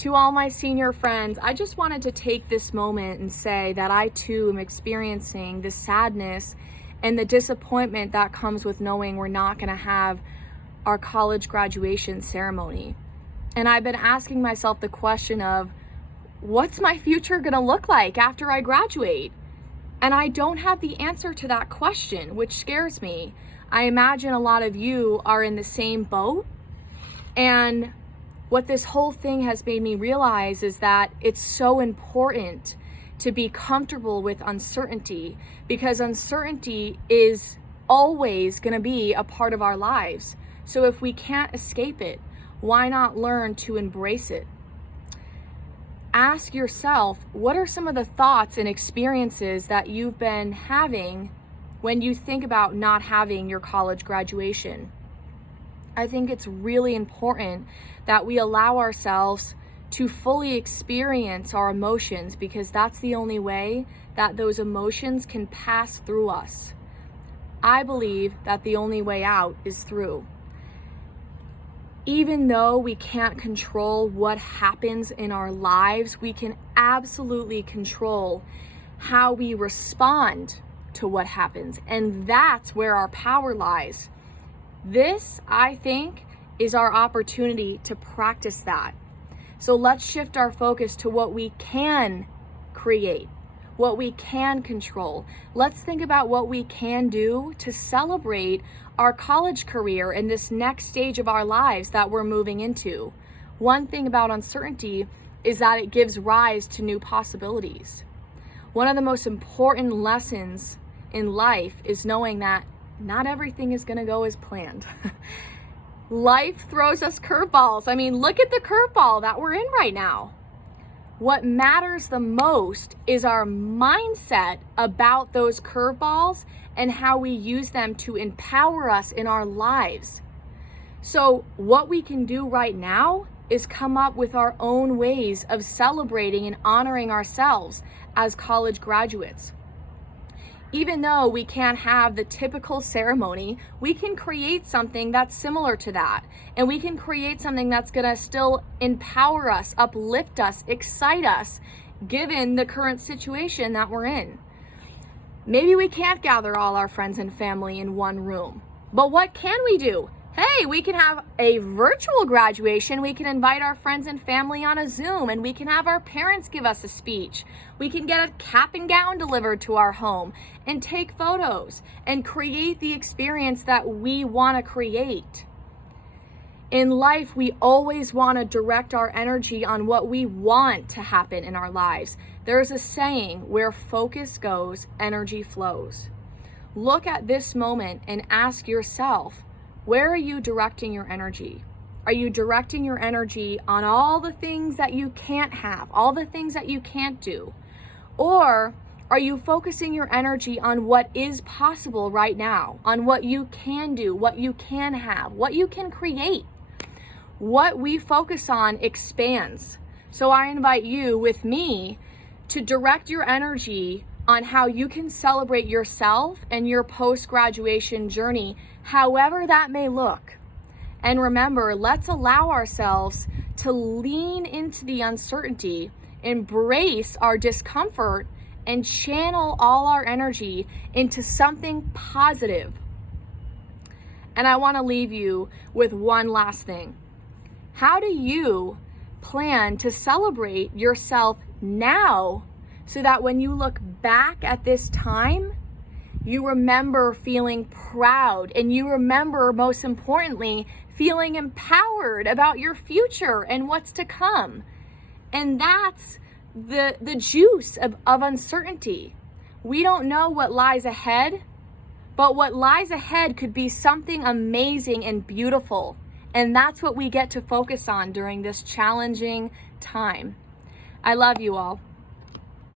To all my senior friends, I just wanted to take this moment and say that I too am experiencing the sadness and the disappointment that comes with knowing we're not going to have our college graduation ceremony. And I've been asking myself the question of, what's my future going to look like after I graduate? And I don't have the answer to that question, which scares me. I imagine a lot of you are in the same boat. And what this whole thing has made me realize is that it's so important to be comfortable with uncertainty, because uncertainty is always going to be a part of our lives. So if we can't escape it, why not learn to embrace it? Ask yourself, what are some of the thoughts and experiences that you've been having when you think about not having your college graduation? I think it's really important that we allow ourselves to fully experience our emotions, because that's the only way that those emotions can pass through us. I believe that the only way out is through. Even though we can't control what happens in our lives, we can absolutely control how we respond to what happens. And that's where our power lies. This, I think, is our opportunity to practice that. So let's shift our focus to what we can create, what we can control. Let's think about what we can do to celebrate our college career in this next stage of our lives that we're moving into. One thing about uncertainty is that it gives rise to new possibilities. One of the most important lessons in life is knowing that not everything is going to go as planned. Life throws us curveballs. I mean, look at the curveball that we're in right now. What matters the most is our mindset about those curveballs and how we use them to empower us in our lives. So what we can do right now is come up with our own ways of celebrating and honoring ourselves as college graduates. Even though we can't have the typical ceremony, we can create something that's similar to that. And we can create something that's gonna still empower us, uplift us, excite us, given the current situation that we're in. Maybe we can't gather all our friends and family in one room, but what can we do? Hey, we can have a virtual graduation. We can invite our friends and family on a Zoom, and we can have our parents give us a speech. We can get a cap and gown delivered to our home and take photos and create the experience that we want to create. In life, we always want to direct our energy on what we want to happen in our lives. There's a saying, where focus goes, energy flows. Look at this moment and ask yourself, where are you directing your energy? Are you directing your energy on all the things that you can't have, all the things that you can't do? Or are you focusing your energy on what is possible right now, on what you can do, what you can have, what you can create? What we focus on expands. So I invite you with me to direct your energy on how you can celebrate yourself and your post-graduation journey, however that may look. And remember, let's allow ourselves to lean into the uncertainty, embrace our discomfort, and channel all our energy into something positive. And I want to leave you with one last thing. How do you plan to celebrate yourself now, so that when you look back at this time, you remember feeling proud, and you remember, most importantly, feeling empowered about your future and what's to come? And that's the juice of uncertainty. We don't know what lies ahead, but what lies ahead could be something amazing and beautiful. And that's what we get to focus on during this challenging time. I love you all.